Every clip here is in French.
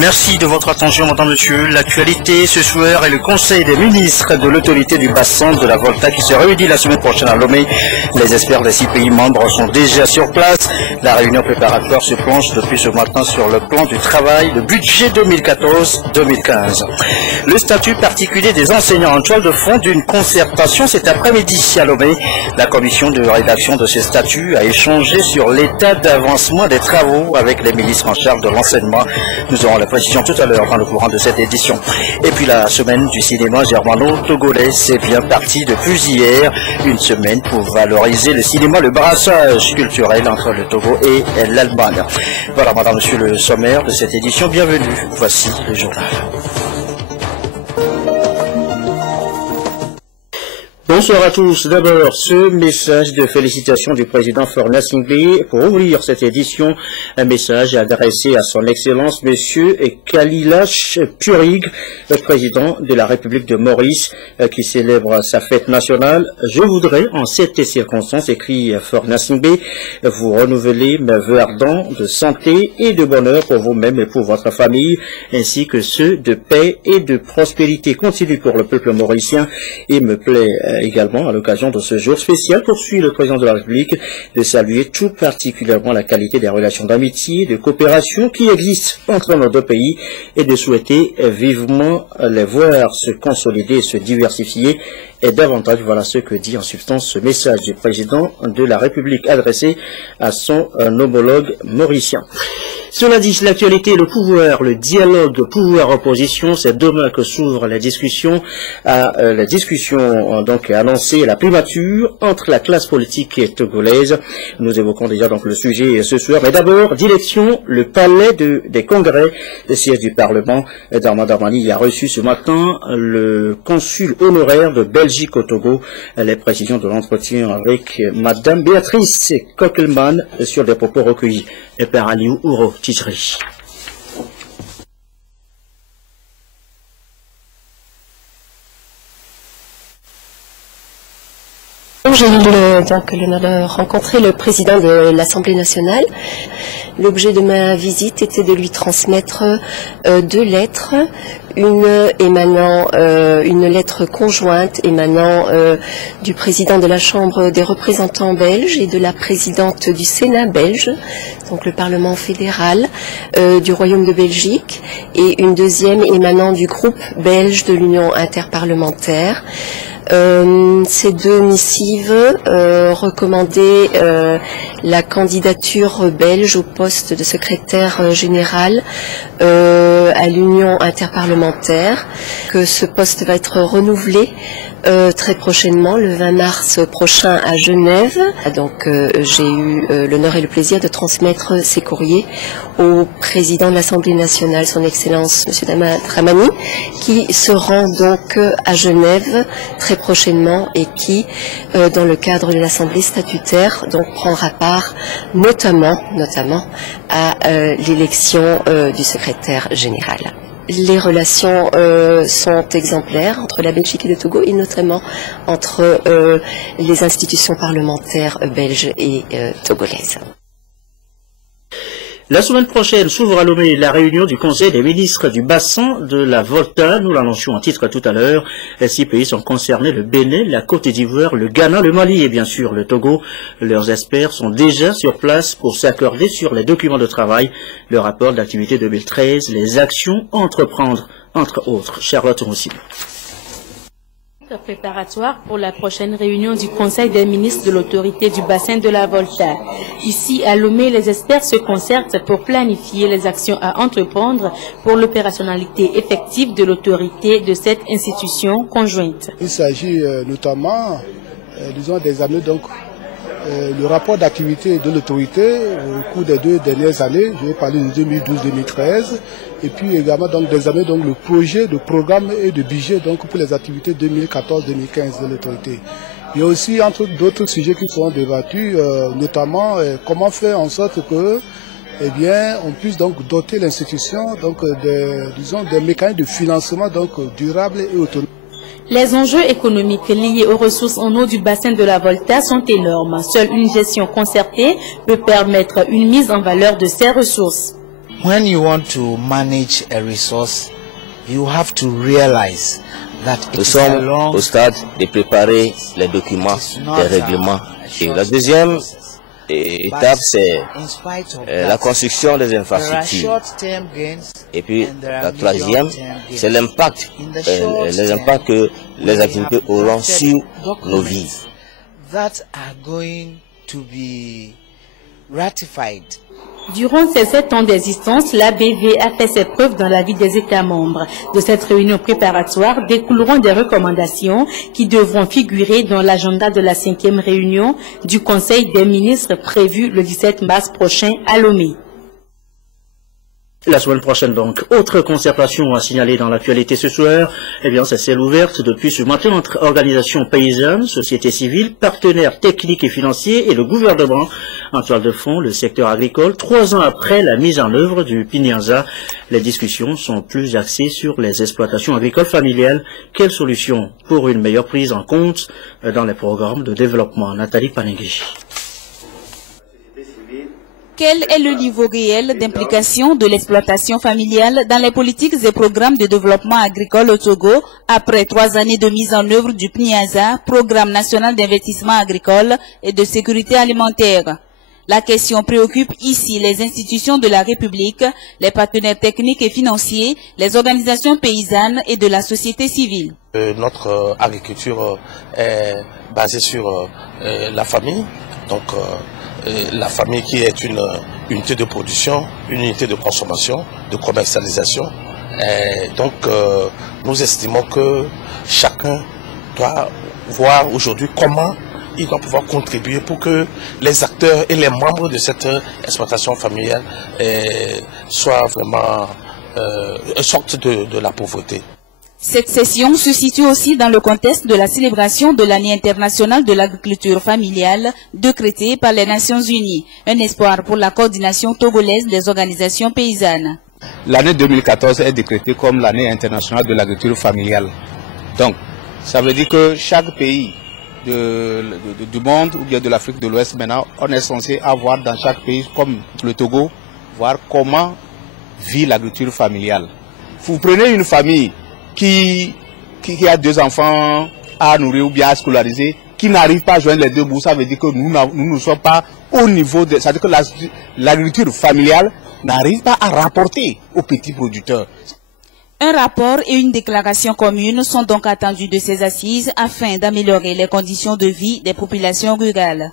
Merci de votre attention, madame, monsieur. L'actualité ce soir est le Conseil des ministres de l'autorité du bassin de la Volta qui se réunit la semaine prochaine à Lomé. Les experts des 6 pays membres sont déjà sur place. La réunion préparatoire se penche depuis ce matin sur le plan du travail, le budget 2014-2015. Le statut particulier des enseignants en toile de fond d'une concertation cet après-midi à Lomé. La commission de rédaction de ces statuts a échangé sur l'état d'avancement des travaux avec les ministres en charge de l'enseignement. Nous aurons la précision tout à l'heure dans le courant de cette édition. Et puis la semaine du cinéma germano-togolais, c'est bien parti depuis hier. Une semaine pour valoriser le cinéma, le brassage culturel entre le Togo et l'Allemagne. Voilà, madame, monsieur, le sommaire de cette édition. Bienvenue. Voici le journal. Bonsoir à tous. D'abord, ce message de félicitations du président Faure Gnassingbé pour ouvrir cette édition. Un message adressé à son Excellence, Monsieur Kalilash Purig, le président de la République de Maurice, qui célèbre sa fête nationale. Je voudrais, en cette circonstance, écrit Faure Gnassingbé, vous renouveler mes vœux ardents de santé et de bonheur pour vous-même et pour votre famille, ainsi que ceux de paix et de prospérité continue pour le peuple mauricien. Il me plaît également, à l'occasion de ce jour spécial, poursuit le président de la République, de saluer tout particulièrement la qualité des relations d'amitié, de coopération qui existent entre nos deux pays et de souhaiter vivement les voir se consolider et se diversifier et davantage. Voilà ce que dit en substance ce message du président de la République adressé à son homologue mauricien. Cela dit, l'actualité, le pouvoir, le dialogue pouvoir-opposition, c'est demain que s'ouvrent les discussions, donc annoncées, la primature entre la classe politique togolaise. Nous évoquons déjà donc le sujet ce soir. Mais d'abord, direction le palais des congrès, le siège du Parlement. Darma Darmani a reçu ce matin le consul honoraire de Belgique au Togo. Les précisions de l'entretien avec madame Béatrice Kokelman sur des propos recueillis par Aliou Ouro Tijri. J'ai eu donc l'honneur de rencontrer le président de l'Assemblée nationale. L'objet de ma visite était de lui transmettre 2 lettres, une lettre conjointe émanant du président de la Chambre des représentants belges et de la présidente du Sénat belge, donc le Parlement fédéral du Royaume de Belgique, et une deuxième émanant du groupe belge de l'Union interparlementaire. Ces 2 missives recommandaient la candidature belge au poste de secrétaire général à l'Union interparlementaire, que ce poste va être renouvelé très prochainement, le 20 mars prochain à Genève. Donc j'ai eu l'honneur et le plaisir de transmettre ces courriers au président de l'Assemblée nationale, son Excellence M. Dramani, qui se rend donc à Genève très prochainement et qui, dans le cadre de l'Assemblée statutaire, donc prendra part notamment à l'élection du secrétaire général. Les relations sont exemplaires entre la Belgique et le Togo, et notamment entre les institutions parlementaires belges et togolaises. La semaine prochaine s'ouvre à Lomé la réunion du Conseil des ministres du bassin de la Volta. Nous l'annoncions en titre tout à l'heure. Les 6 pays sont concernés, le Bénin, la Côte d'Ivoire, le Ghana, le Mali et bien sûr le Togo. Leurs experts sont déjà sur place pour s'accorder sur les documents de travail, le rapport d'activité 2013, les actions à entreprendre, entre autres. Charlotte Roussy. Préparatoire pour la prochaine réunion du Conseil des ministres de l'autorité du bassin de la Volta. Ici, à Lomé, les experts se concertent pour planifier les actions à entreprendre pour l'opérationnalité effective de l'autorité de cette institution conjointe. Il s'agit notamment, disons, d'examiner donc le rapport d'activité de l'autorité au cours des 2 dernières années. Je vais parler de 2012-2013. Et puis également donc d'examiner donc le projet de programme et de budget donc pour les activités 2014-2015 de l'autorité. Il y a aussi entre d'autres sujets qui seront débattus, notamment comment faire en sorte que on puisse donc doter l'institution donc des mécanismes de financement donc durables et autonomes. Les enjeux économiques liés aux ressources en eau du bassin de la Volta sont énormes. Seule une gestion concertée peut permettre une mise en valeur de ces ressources. when you want to manage a resource, you have to realize that nous sommes au stade de préparer les documents, les règlements. Et la deuxième étape, c'est la construction des infrastructures. Et puis la troisième, c'est l'impact, les impacts que les activités auront sur nos vies. That are going to be ratified. Durant ces 7 ans d'existence, l'ABV a fait ses preuves dans la vie des États membres. De cette réunion préparatoire découleront des recommandations qui devront figurer dans l'agenda de la 5e réunion du Conseil des ministres prévue le 17 mars prochain à Lomé. La semaine prochaine donc, autre concertation à signaler dans l'actualité ce soir, eh bien c'est celle ouverte depuis ce matin entre organisations paysannes, société civile, partenaires techniques et financiers et le gouvernement. En toile de fond, le secteur agricole, 3 ans après la mise en œuvre du PNIASA, les discussions sont plus axées sur les exploitations agricoles familiales. Quelle solution pour une meilleure prise en compte dans les programmes de développement? Nathalie Panengui. Quel est le niveau réel d'implication de l'exploitation familiale dans les politiques et programmes de développement agricole au Togo après 3 années de mise en œuvre du PNIASA, Programme national d'investissement agricole et de sécurité alimentaire? La question préoccupe ici les institutions de la République, les partenaires techniques et financiers, les organisations paysannes et de la société civile. Notre agriculture est basée sur la famille, donc la famille qui est une unité de production, une unité de consommation, de commercialisation. Et donc nous estimons que chacun doit voir aujourd'hui comment il doit pouvoir contribuer pour que les acteurs et les membres de cette exploitation familiale soient vraiment sortent de la pauvreté. Cette session se situe aussi dans le contexte de la célébration de l'année internationale de l'agriculture familiale décrétée par les Nations Unies. Un espoir pour la coordination togolaise des organisations paysannes. L'année 2014 est décrétée comme l'année internationale de l'agriculture familiale. Donc, ça veut dire que chaque pays du monde ou bien de l'Afrique de l'Ouest maintenant, on est censé avoir dans chaque pays, comme le Togo, voir comment vit l'agriculture familiale. Vous prenez une famille qui a 2 enfants à nourrir ou bien à scolariser, qui n'arrive pas à joindre les 2 bouts, ça veut dire que nous ne sommes pas au niveau de... C'est-à-dire que l'agriculture familiale n'arrive pas à rapporter aux petits producteurs. Un rapport et une déclaration commune sont donc attendus de ces assises afin d'améliorer les conditions de vie des populations rurales.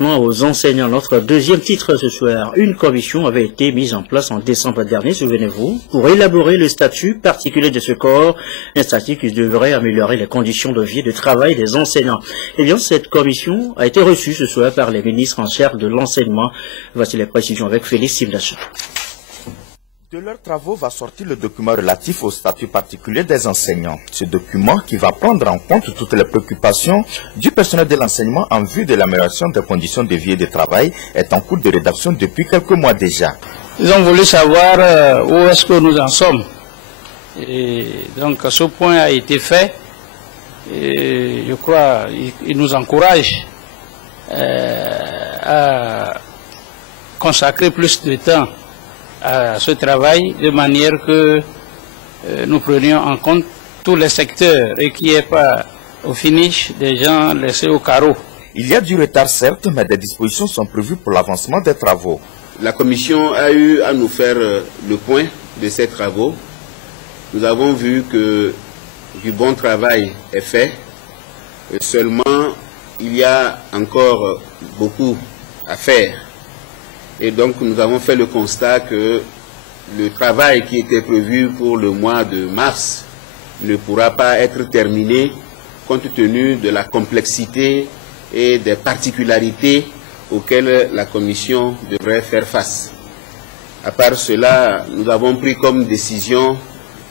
Aux enseignants, notre deuxième titre ce soir. Une commission avait été mise en place en décembre dernier, souvenez-vous, pour élaborer le statut particulier de ce corps, un statut qui devrait améliorer les conditions de vie et de travail des enseignants. Eh bien, cette commission a été reçue ce soir par les ministres en charge de l'enseignement. Voici les précisions avec Félix Simdacha. De leurs travaux va sortir le document relatif au statut particulier des enseignants. Ce document, qui va prendre en compte toutes les préoccupations du personnel de l'enseignement en vue de l'amélioration des conditions de vie et de travail, est en cours de rédaction depuis quelques mois déjà. Ils ont voulu savoir où est-ce que nous en sommes. Et donc ce point a été fait. Et je crois qu'il nous encourage à consacrer plus de temps à ce travail de manière que nous prenions en compte tous les secteurs et qu'il n'y ait pas au finish des gens laissés au carreau. Il y a du retard certes, mais des dispositions sont prévues pour l'avancement des travaux. La commission a eu à nous faire le point de ces travaux. Nous avons vu que du bon travail est fait. Seulement, il y a encore beaucoup à faire. Et donc, nous avons fait le constat que le travail qui était prévu pour le mois de mars ne pourra pas être terminé compte tenu de la complexité et des particularités auxquelles la Commission devrait faire face. À part cela, nous avons pris comme décision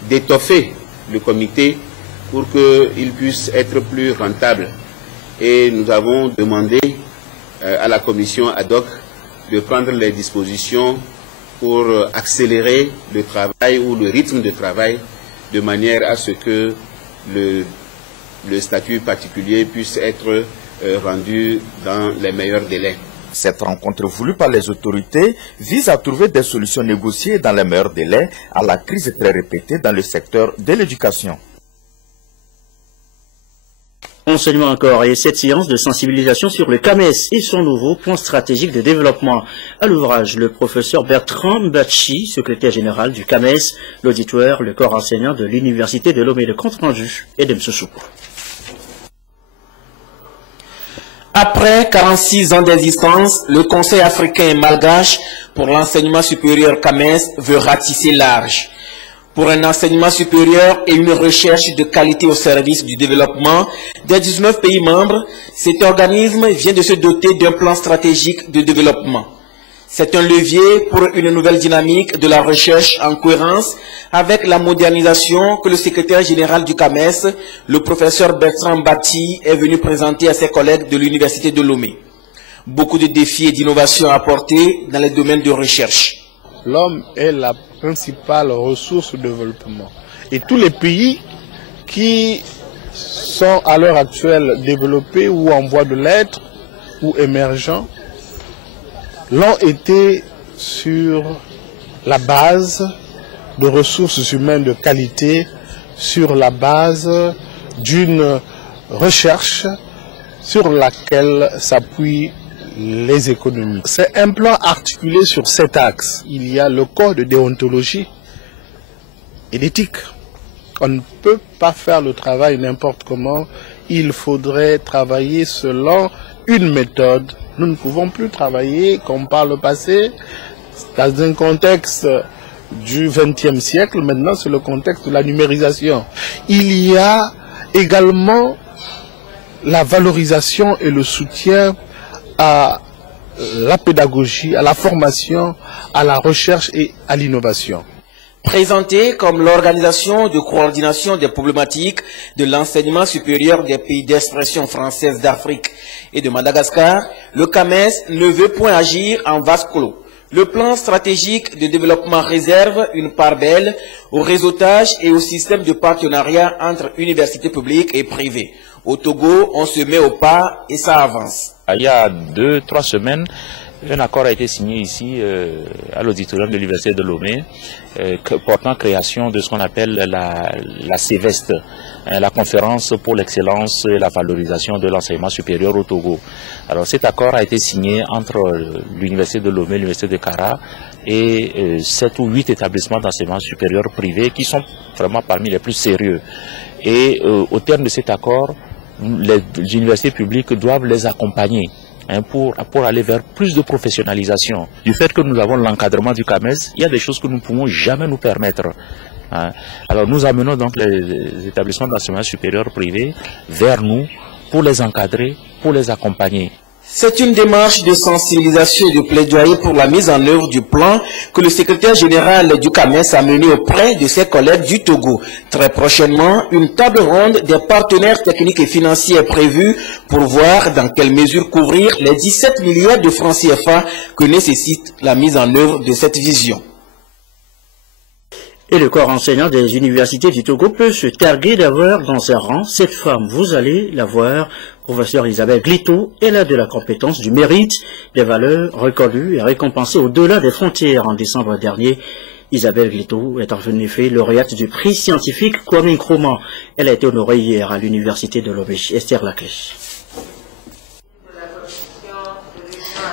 d'étoffer le comité pour qu'il puisse être plus rentable. Et nous avons demandé à la Commission ad hoc de prendre les dispositions pour accélérer le travail ou le rythme de travail de manière à ce que le statut particulier puisse être rendu dans les meilleurs délais. Cette rencontre voulue par les autorités vise à trouver des solutions négociées dans les meilleurs délais à la crise très répétée dans le secteur de l'éducation. Enseignement encore et cette séance de sensibilisation sur le CAMES et son nouveau plan stratégique de développement. À l'ouvrage, le professeur Bertrand Mbachi, secrétaire général du CAMES, l'auditoire, le corps enseignant de l'Université de Lomé, le compte-rendu et de Msoussou. Après 46 ans d'existence, le Conseil africain et malgache pour l'enseignement supérieur CAMES veut ratisser large. Pour un enseignement supérieur et une recherche de qualité au service du développement des 19 pays membres, cet organisme vient de se doter d'un plan stratégique de développement. C'est un levier pour une nouvelle dynamique de la recherche en cohérence avec la modernisation que le secrétaire général du CAMES, le professeur Bertrand Mbati, est venu présenter à ses collègues de l'Université de Lomé. Beaucoup de défis et d'innovations à apporter dans les domaines de recherche. L'homme est la principale ressource de développement. Et tous les pays qui sont à l'heure actuelle développés ou en voie de l'être ou émergents l'ont été sur la base de ressources humaines de qualité, sur la base d'une recherche sur laquelle s'appuient les économies. C'est un plan articulé sur 7 axes. Il y a le code de déontologie et d'éthique. On ne peut pas faire le travail n'importe comment. Il faudrait travailler selon une méthode. Nous ne pouvons plus travailler comme par le passé dans un contexte du XXe siècle. Maintenant, c'est le contexte de la numérisation. Il y a également la valorisation et le soutien à la pédagogie, à la formation, à la recherche et à l'innovation. Présenté comme l'organisation de coordination des problématiques de l'enseignement supérieur des pays d'expression française d'Afrique et de Madagascar, le CAMES ne veut point agir en vase clos. Le plan stratégique de développement réserve une part belle au réseautage et au système de partenariat entre universités publiques et privées. Au Togo, on se met au pas et ça avance. Il y a 2-3 semaines, un accord a été signé ici à l'auditorium de l'Université de Lomé portant création de ce qu'on appelle la CEVEST, la conférence pour l'excellence et la valorisation de l'enseignement supérieur au Togo. Alors cet accord a été signé entre l'Université de Lomé, l'Université de Kara et 7 ou 8 établissements d'enseignement supérieur privés qui sont vraiment parmi les plus sérieux. Et au terme de cet accord, les universités publiques doivent les accompagner pour aller vers plus de professionnalisation. Du fait que nous avons l'encadrement du CAMES, il y a des choses que nous ne pouvons jamais nous permettre. Alors nous amenons donc les établissements d'enseignement supérieur privés vers nous pour les encadrer, pour les accompagner. C'est une démarche de sensibilisation et de plaidoyer pour la mise en œuvre du plan que le secrétaire général du CAMES a mené auprès de ses collègues du Togo. Très prochainement, une table ronde des partenaires techniques et financiers est prévue pour voir dans quelle mesure couvrir les 17 milliards de francs CFA que nécessite la mise en œuvre de cette vision. Et le corps enseignant des universités du Togo peut se targuer d'avoir dans ses rangs cette femme. Vous allez la voir, professeur Isabelle Glito, elle a de la compétence, du mérite, des valeurs reconnues et récompensées au-delà des frontières. En décembre dernier, Isabelle Glito est en effet lauréate du prix scientifique Kwame Nkrumah. Elle a été honorée hier à l'université de Lomé. Esther Laclèche.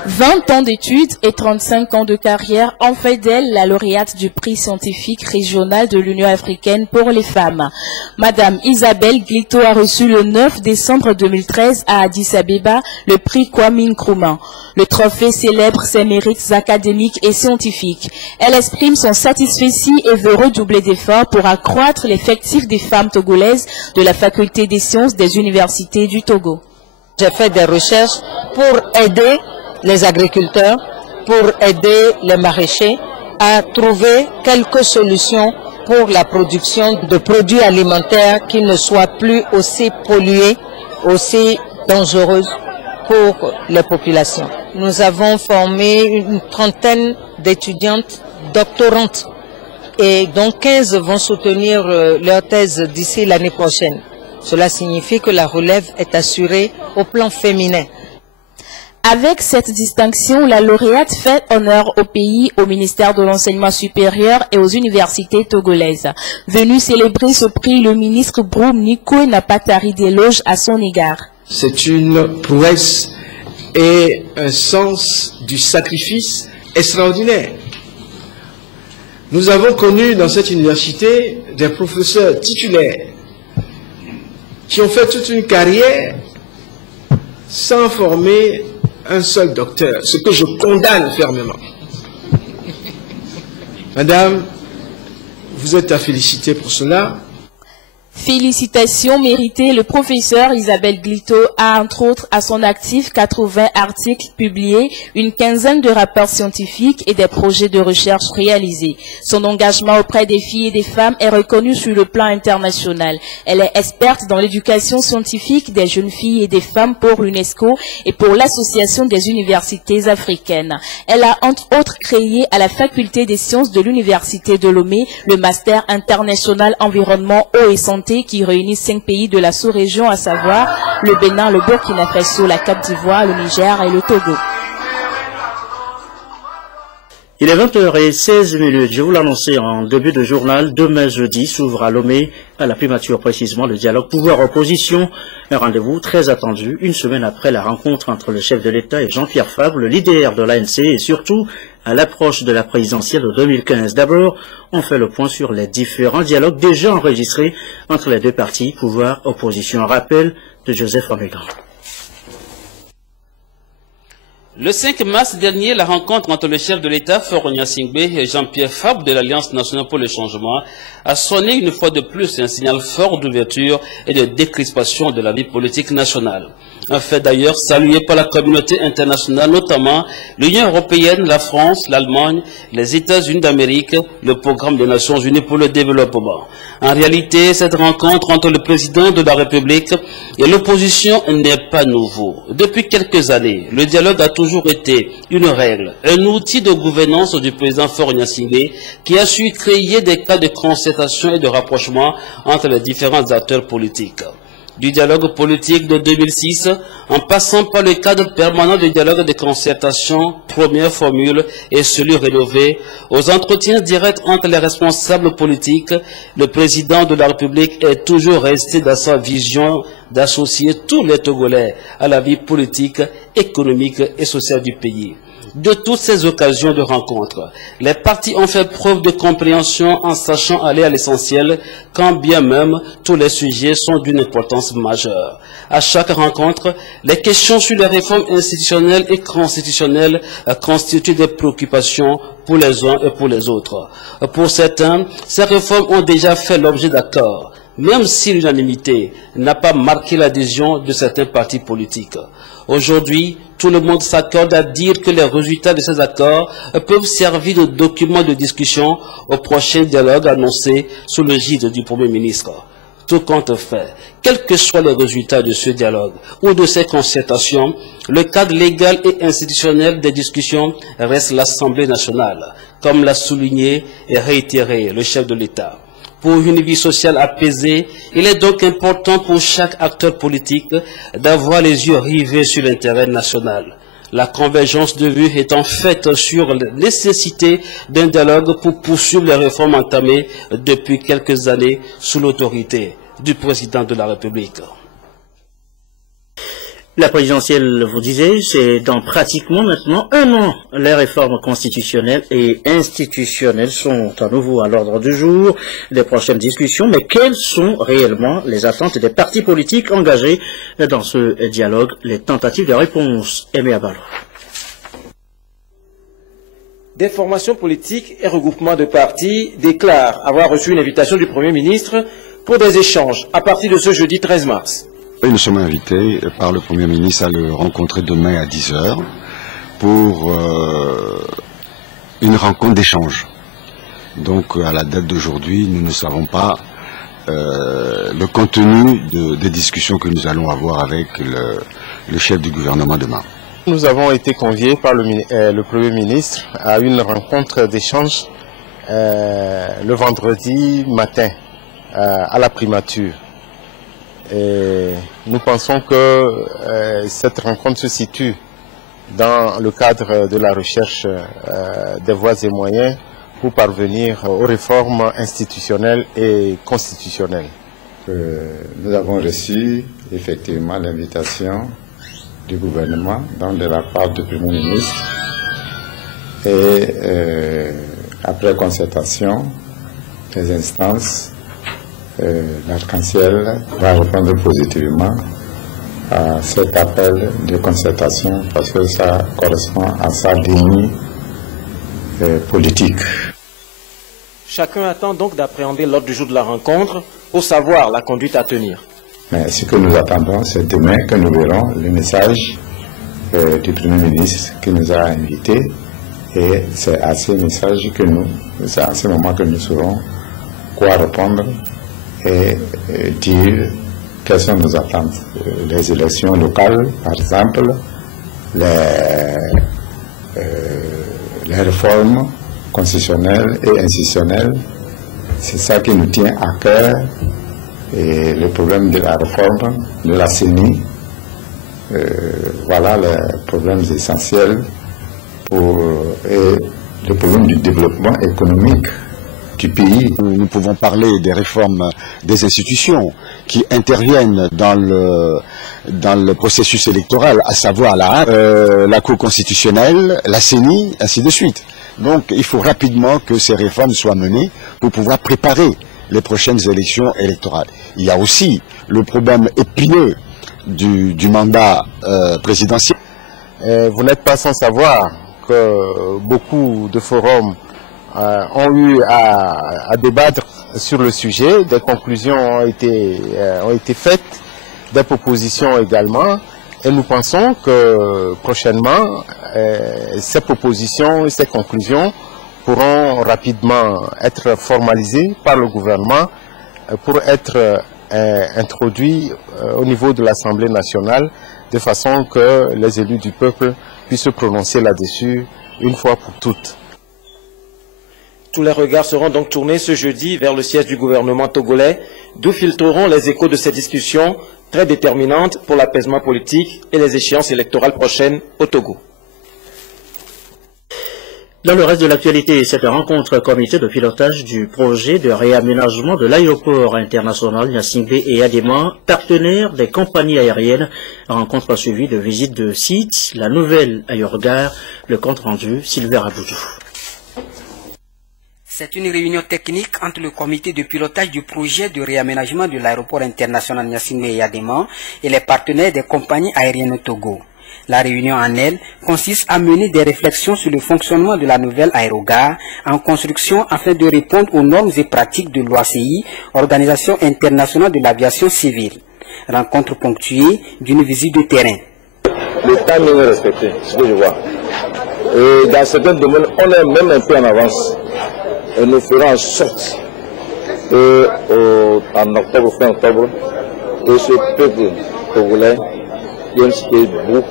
20 ans d'études et 35 ans de carrière ont fait d'elle la lauréate du prix scientifique régional de l'Union africaine pour les femmes. Madame Isabelle Glito a reçu le 9 décembre 2013 à Addis Abeba le prix Kwame Nkrumah. Le trophée célèbre ses mérites académiques et scientifiques. Elle exprime son satisfecit et veut redoubler d'efforts pour accroître l'effectif des femmes togolaises de la faculté des sciences des universités du Togo. J'ai fait des recherches pour aider les agriculteurs, pour aider les maraîchers à trouver quelques solutions pour la production de produits alimentaires qui ne soient plus aussi pollués, aussi dangereux pour les populations. Nous avons formé une trentaine d'étudiantes doctorantes et dont 15 vont soutenir leur thèse d'ici l'année prochaine. Cela signifie que la relève est assurée au plan féminin. Avec cette distinction, la lauréate fait honneur au pays, au ministère de l'Enseignement supérieur et aux universités togolaises. Venu célébrer ce prix, le ministre Broum Nico n'a pas tari d'éloges à son égard. C'est une prouesse et un sens du sacrifice extraordinaire. Nous avons connu dans cette université des professeurs titulaires qui ont fait toute une carrière sans former un seul docteur, ce que je condamne fermement. Madame, vous êtes à féliciter pour cela. Félicitations méritées, le professeur Isabelle Glito a entre autres à son actif 80 articles publiés, une quinzaine de rapports scientifiques et des projets de recherche réalisés. Son engagement auprès des filles et des femmes est reconnu sur le plan international. Elle est experte dans l'éducation scientifique des jeunes filles et des femmes pour l'UNESCO et pour l'Association des universités africaines. Elle a entre autres créé à la faculté des sciences de l'Université de Lomé le Master international environnement, eau et santé qui réunit 5 pays de la sous-région, à savoir le Bénin, le Burkina Faso, la Côte d'Ivoire, le Niger et le Togo. Il est 20h16. Je vous l'annonçais en début de journal. Demain jeudi s'ouvre à Lomé, à la primature précisément, le dialogue pouvoir-opposition. Un rendez-vous très attendu, une semaine après la rencontre entre le chef de l'État et Jean-Pierre Fabre, le leader de l'ANC, et surtout à l'approche de la présidentielle de 2015. D'abord, on fait le point sur les différents dialogues déjà enregistrés entre les deux partis, pouvoir-opposition. Un rappel de Joseph Omégan. Le 5 mars dernier, la rencontre entre le chef de l'État, Faure Gnassingbé, et Jean-Pierre Fabre de l'Alliance nationale pour le changement a sonné une fois de plus un signal fort d'ouverture et de décrispation de la vie politique nationale. Un fait d'ailleurs salué par la communauté internationale, notamment l'Union européenne, la France, l'Allemagne, les États-Unis d'Amérique, le programme des Nations Unies pour le développement. En réalité, cette rencontre entre le président de la République et l'opposition n'est pas nouveau. Depuis quelques années, le dialogue a toujours été une règle, un outil de gouvernance du président Faure Gnassingbé qui a su créer des cas de concertation et de rapprochement entre les différents acteurs politiques. Du dialogue politique de 2006, en passant par le cadre permanent du dialogue de concertation, première formule et celui rénové, aux entretiens directs entre les responsables politiques, le président de la République est toujours resté dans sa vision d'associer tous les Togolais à la vie politique, économique et sociale du pays. De toutes ces occasions de rencontre, les partis ont fait preuve de compréhension en sachant aller à l'essentiel, quand bien même tous les sujets sont d'une importance majeure. À chaque rencontre, les questions sur les réformes institutionnelles et constitutionnelles constituent des préoccupations pour les uns et pour les autres. Pour certains, ces réformes ont déjà fait l'objet d'accords, même si l'unanimité n'a pas marqué l'adhésion de certains partis politiques. Aujourd'hui, tout le monde s'accorde à dire que les résultats de ces accords peuvent servir de document de discussion au prochain dialogue annoncé sous l'égide du Premier ministre. Tout compte fait, quels que soient les résultats de ce dialogue ou de ces concertations, le cadre légal et institutionnel des discussions reste l'Assemblée nationale, comme l'a souligné et réitéré le chef de l'État. Pour une vie sociale apaisée, il est donc important pour chaque acteur politique d'avoir les yeux rivés sur l'intérêt national. La convergence de vues étant faite sur la nécessité d'un dialogue pour poursuivre les réformes entamées depuis quelques années sous l'autorité du président de la République. La présidentielle, vous disiez, c'est dans pratiquement maintenant un an. Les réformes constitutionnelles et institutionnelles sont à nouveau à l'ordre du jour des prochaines discussions. Mais quelles sont réellement les attentes des partis politiques engagés dans ce dialogue? Les tentatives de réponse. Aimé Abalo. Des formations politiques et regroupements de partis déclarent avoir reçu une invitation du Premier ministre pour des échanges à partir de ce jeudi 13 mars. Nous sommes invités par le Premier ministre à le rencontrer demain à 10 h pour une rencontre d'échange. Donc à la date d'aujourd'hui, nous ne savons pas le contenu des discussions que nous allons avoir avec le chef du gouvernement demain. Nous avons été conviés par le Premier ministre à une rencontre d'échange le vendredi matin à la primature. Et nous pensons que cette rencontre se situe dans le cadre de la recherche des voies et moyens pour parvenir aux réformes institutionnelles et constitutionnelles. Nous avons reçu effectivement l'invitation du gouvernement, donc de la part du Premier ministre, et après concertation des instances, l'arc-en-ciel va répondre positivement à cet appel de concertation parce que ça correspond à sa ligne politique. Chacun attend donc d'appréhender l'ordre du jour de la rencontre pour savoir la conduite à tenir. Mais ce que nous attendons, c'est demain que nous verrons le message du Premier ministre qui nous a invités. Et c'est à ce message que c'est à ce moment que nous saurons quoi répondre et dire quelles sont nos attentes. Les élections locales, par exemple, les réformes constitutionnelles et institutionnelles, c'est ça qui nous tient à cœur. Et le problème de la réforme, de la CENI, voilà les problèmes essentiels et le problème du développement économique du pays. Nous pouvons parler des réformes des institutions qui interviennent dans le processus électoral, à savoir la Cour constitutionnelle, la CENI, ainsi de suite. Donc il faut rapidement que ces réformes soient menées pour pouvoir préparer les prochaines élections électorales. Il y a aussi le problème épineux du mandat présidentiel. Vous n'êtes pas sans savoir que beaucoup de forums ont eu à débattre sur le sujet. Des conclusions ont été faites, des propositions également. Et nous pensons que prochainement, ces propositions et ces conclusions pourront rapidement être formalisées par le gouvernement pour être introduits au niveau de l'Assemblée nationale de façon que les élus du peuple puissent se prononcer là-dessus une fois pour toutes. Tous les regards seront donc tournés ce jeudi vers le siège du gouvernement togolais, d'où filtreront les échos de ces discussions très déterminantes pour l'apaisement politique et les échéances électorales prochaines au Togo. Dans le reste de l'actualité, cette rencontre comité de pilotage du projet de réaménagement de l'aéroport international Gnassingbé et Adéma, partenaires des compagnies aériennes, rencontre suivie de visites de sites, la nouvelle aérogare, le compte rendu Sylvain Aboudou. C'est une réunion technique entre le comité de pilotage du projet de réaménagement de l'aéroport international Gnassingbé et Adéma et les partenaires des compagnies aériennes au Togo. La réunion en elle consiste à mener des réflexions sur le fonctionnement de la nouvelle aérogare en construction afin de répondre aux normes et pratiques de l'OACI, Organisation internationale de l'aviation civile. Rencontre ponctuée d'une visite de terrain. Le timing est respecté, ce que je vois. Et dans certains domaines, on est même un peu en avance. Et nous ferons en sorte qu'en octobre, fin octobre, que ce peuple togolais vienne se debout,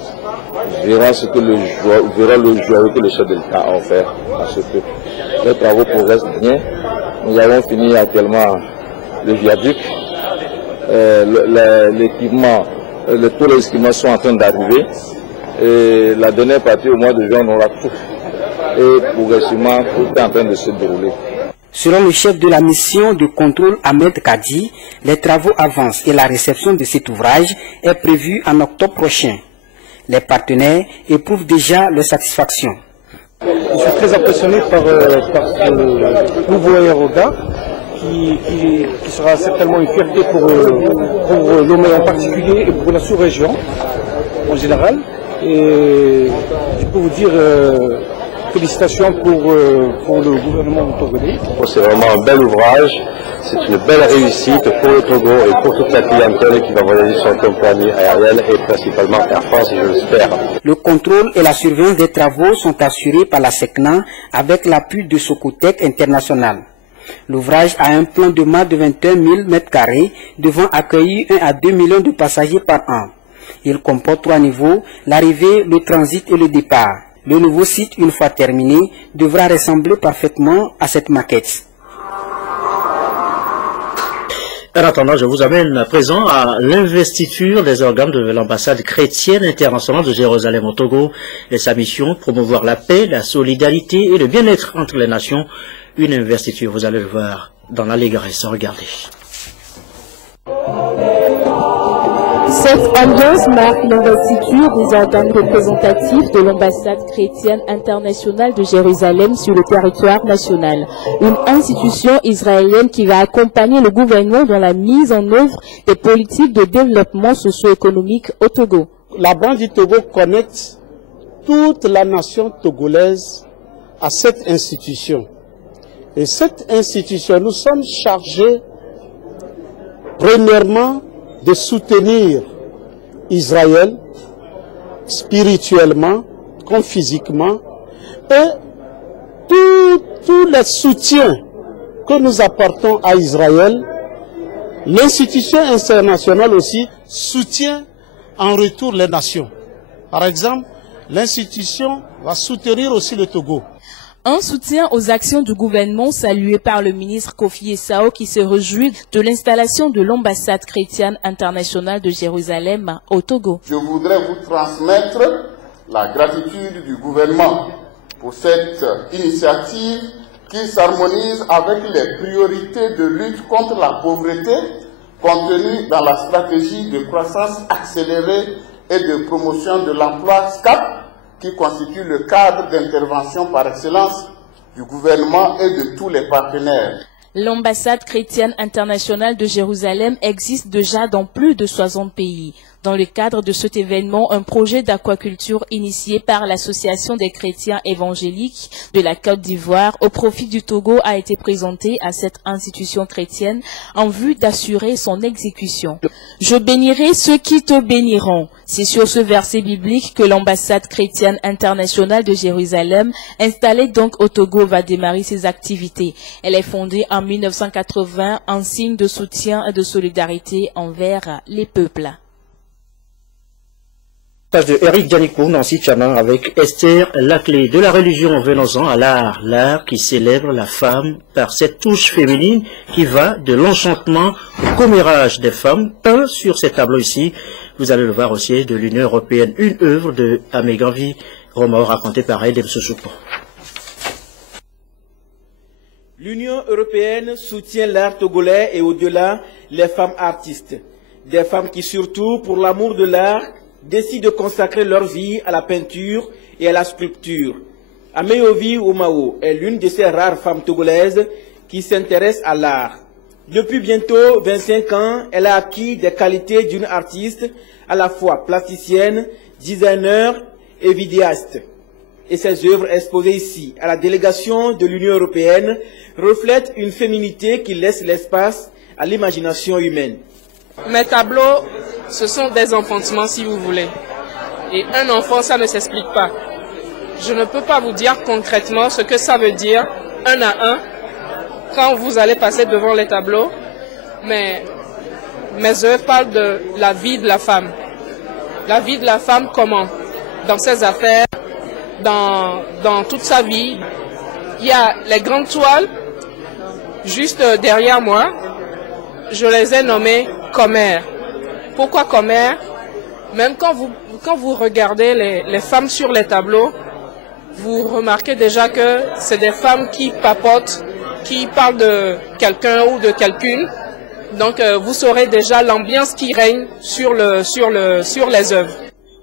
verra ce que le joyau que le chef de l'État a offert à ce peuple. Les travaux progressent bien. Nous avons fini actuellement le viaduc. L'équipement, tous les équipements sont en train d'arriver. Et la dernière partie, au mois de juin, on aura tout. Et progressivement, tout est en train de se dérouler. Selon le chef de la mission de contrôle Ahmed Kadi, les travaux avancent et la réception de cet ouvrage est prévue en octobre prochain. Les partenaires éprouvent déjà leur satisfaction. Je suis très impressionné par ce nouveau aérogare qui sera certainement une fierté pour Lomé en particulier et pour la sous-région en général. Et je peux vous dire félicitations pour le gouvernement togolais. C'est vraiment un bel ouvrage, c'est une belle réussite pour le Togo et pour toute la clientèle qui va voyager sur la compagnie aérienne et principalement Air France, je l'espère. Le contrôle et la surveillance des travaux sont assurés par la SECNA avec l'appui de Socotec International. L'ouvrage a un plan de masse de 21 000 m² devant accueillir 1 à 2 millions de passagers par an. Il comporte 3 niveaux, l'arrivée, le transit et le départ. Le nouveau site, une fois terminé, devra ressembler parfaitement à cette maquette. En attendant, je vous amène à présent à l'investiture des organes de l'ambassade chrétienne internationale de Jérusalem au Togo et sa mission, promouvoir la paix, la solidarité et le bien-être entre les nations. Une investiture, vous allez le voir dans l'allégresse. Regardez. Cette ambiance marque l'investiture des organes représentatifs de l'ambassade chrétienne internationale de Jérusalem sur le territoire national. Une institution israélienne qui va accompagner le gouvernement dans la mise en œuvre des politiques de développement socio-économique au Togo. La branche du Togo connecte toute la nation togolaise à cette institution. Et cette institution, nous sommes chargés, premièrement, de soutenir Israël spirituellement comme physiquement, et tout le soutien que nous apportons à Israël, l'institution internationale aussi soutient en retour les nations. Par exemple, l'institution va soutenir aussi le Togo. Un soutien aux actions du gouvernement salué par le ministre Kofi Essao qui se réjouit de l'installation de l'ambassade chrétienne internationale de Jérusalem au Togo. Je voudrais vous transmettre la gratitude du gouvernement pour cette initiative qui s'harmonise avec les priorités de lutte contre la pauvreté contenues dans la stratégie de croissance accélérée et de promotion de l'emploi SCAP, qui constitue le cadre d'intervention par excellence du gouvernement et de tous les partenaires. L'ambassade chrétienne internationale de Jérusalem existe déjà dans plus de 60 pays. Dans le cadre de cet événement, un projet d'aquaculture initié par l'Association des chrétiens évangéliques de la Côte d'Ivoire au profit du Togo a été présenté à cette institution chrétienne en vue d'assurer son exécution. Je bénirai ceux qui te béniront. C'est sur ce verset biblique que l'ambassade chrétienne internationale de Jérusalem, installée donc au Togo, va démarrer ses activités. Elle est fondée en 1980 en signe de soutien et de solidarité envers les peuples. Page de Eric Djanikou, Nancy Tchaman avec Esther Laclé. De la religion, venons-en à l'art. L'art qui célèbre la femme par cette touche féminine qui va de l'enchantement au commérage des femmes. Peint sur ces tableaux ici, vous allez le voir aussi, de l'Union européenne, une œuvre de Améganvi, roman raconté par Aïdem Souchoupo. L'Union européenne soutient l'art togolais et au-delà les femmes artistes. Des femmes qui, surtout pour l'amour de l'art, décident de consacrer leur vie à la peinture et à la sculpture. Améovi Omao est l'une de ces rares femmes togolaises qui s'intéressent à l'art. Depuis bientôt 25 ans, elle a acquis des qualités d'une artiste à la fois plasticienne, designer et vidéaste. Et ses œuvres exposées ici à la délégation de l'Union européenne reflètent une féminité qui laisse l'espace à l'imagination humaine. Mes tableaux, ce sont des enfantements si vous voulez. Et un enfant, ça ne s'explique pas. Je ne peux pas vous dire concrètement ce que ça veut dire, un à un, quand vous allez passer devant les tableaux. Mais mes œuvres parlent de la vie de la femme. La vie de la femme comment? Dans ses affaires, dans toute sa vie. Il y a les grandes toiles, juste derrière moi. Je les ai nommées commères. Pourquoi commères? Même quand vous regardez les femmes sur les tableaux, vous remarquez déjà que c'est des femmes qui papotent, qui parlent de quelqu'un ou de quelqu'une. Donc vous saurez déjà l'ambiance qui règne sur les œuvres.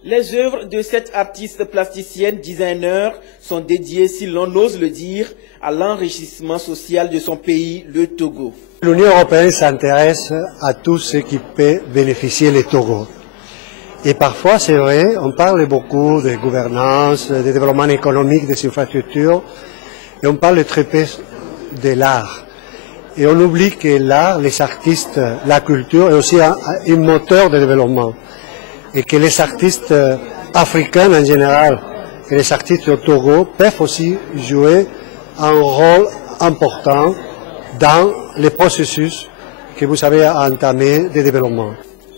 Les œuvres de cette artiste plasticienne designer sont dédiées, si l'on ose le dire, à l'enrichissement social de son pays, le Togo. L'Union européenne s'intéresse à tout ce qui peut bénéficier le Togo. Et parfois, c'est vrai, on parle beaucoup de gouvernance, de développement économique, des infrastructures, et on parle très peu de l'art. Et on oublie que l'art, les artistes, la culture est aussi un moteur de développement. Et que les artistes africains en général, et les artistes au Togo peuvent aussi jouer un rôle important dans les processus que vous avez entamés de développement.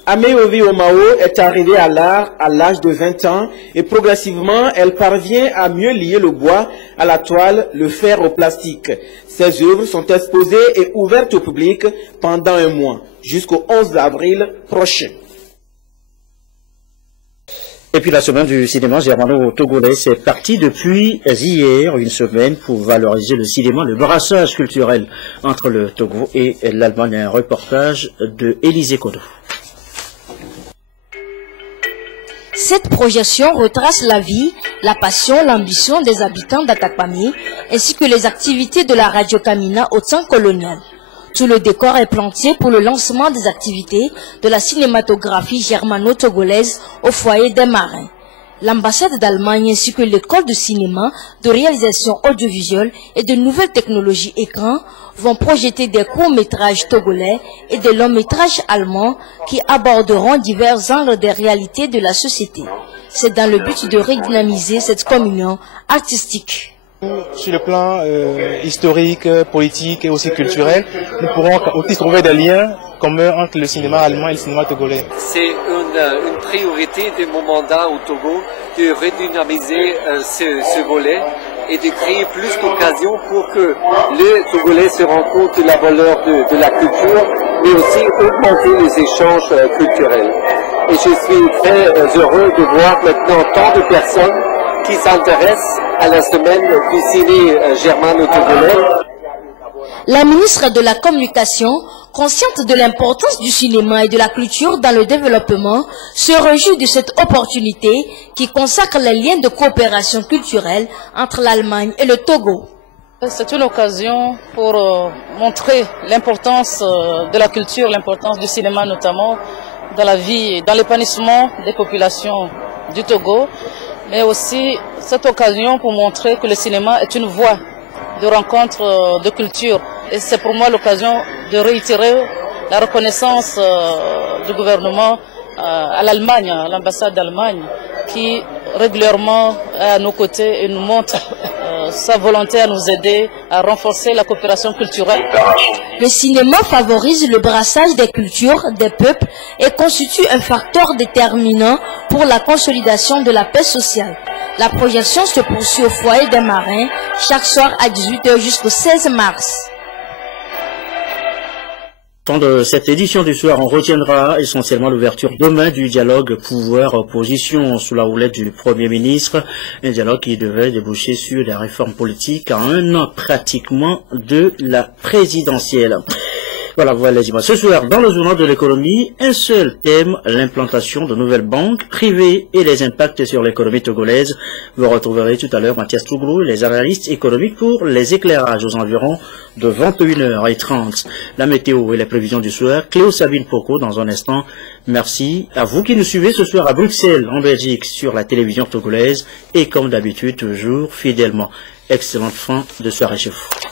Ameovi Omao est arrivée à l'art à l'âge de 20 ans et progressivement, elle parvient à mieux lier le bois à la toile, le fer au plastique. Ses œuvres sont exposées et ouvertes au public pendant un mois, jusqu'au 11 avril prochain. Et puis la semaine du cinéma germano-togolais, c'est parti depuis hier, une semaine, pour valoriser le cinéma, le brassage culturel entre le Togo et l'Allemagne. Un reportage de Élisée Kodo. Cette projection retrace la vie, la passion, l'ambition des habitants d'Atakpami, ainsi que les activités de la Radio Kamina au temps colonial. Tout le décor est planté pour le lancement des activités de la cinématographie germano-togolaise au foyer des marins. L'ambassade d'Allemagne ainsi que l'école de cinéma, de réalisation audiovisuelle et de nouvelles technologies écran vont projeter des courts-métrages togolais et des longs-métrages allemands qui aborderont divers angles des réalités de la société. C'est dans le but de redynamiser cette communion artistique. Sur le plan historique, politique et aussi culturel, nous pourrons aussi trouver des liens communs entre le cinéma allemand et le cinéma togolais. C'est une priorité de mon mandat au Togo de redynamiser ce volet et de créer plus d'occasions pour que les Togolais se rendent compte de la valeur de la culture, mais aussi augmenter les échanges culturels. Et je suis très heureux de voir maintenant tant de personnes qui s'intéressent à la semaine du ciné germano-togolais. La ministre de la Communication, consciente de l'importance du cinéma et de la culture dans le développement, se réjouit de cette opportunité qui consacre les liens de coopération culturelle entre l'Allemagne et le Togo. C'est une occasion pour montrer l'importance de la culture, l'importance du cinéma notamment dans la vie, dans l'épanouissement des populations du Togo, mais aussi cette occasion pour montrer que le cinéma est une voie de rencontre de culture. Et c'est pour moi l'occasion de réitérer la reconnaissance du gouvernement à l'Allemagne, à l'ambassade d'Allemagne, qui régulièrement est à nos côtés et nous montre sa volonté à nous aider à renforcer la coopération culturelle. Le cinéma favorise le brassage des cultures, des peuples et constitue un facteur déterminant pour la consolidation de la paix sociale. La projection se poursuit au foyer des marins chaque soir à 18 h jusqu'au 16 mars. Fin de cette édition du soir, on retiendra essentiellement l'ouverture demain du dialogue pouvoir-opposition sous la houlette du Premier ministre. Un dialogue qui devait déboucher sur des réformes politiques à un an pratiquement de la présidentielle. Voilà les images. Ce soir, dans le journal de l'économie, un seul thème, l'implantation de nouvelles banques privées et les impacts sur l'économie togolaise. Vous retrouverez tout à l'heure Mathias Touglou, les analystes économiques pour les éclairages aux environs de 21h30. La météo et les prévisions du soir, Cléo Sabine Poko dans un instant. Merci à vous qui nous suivez ce soir à Bruxelles, en Belgique, sur la télévision togolaise et comme d'habitude, toujours fidèlement. Excellente fin de soirée chez vous.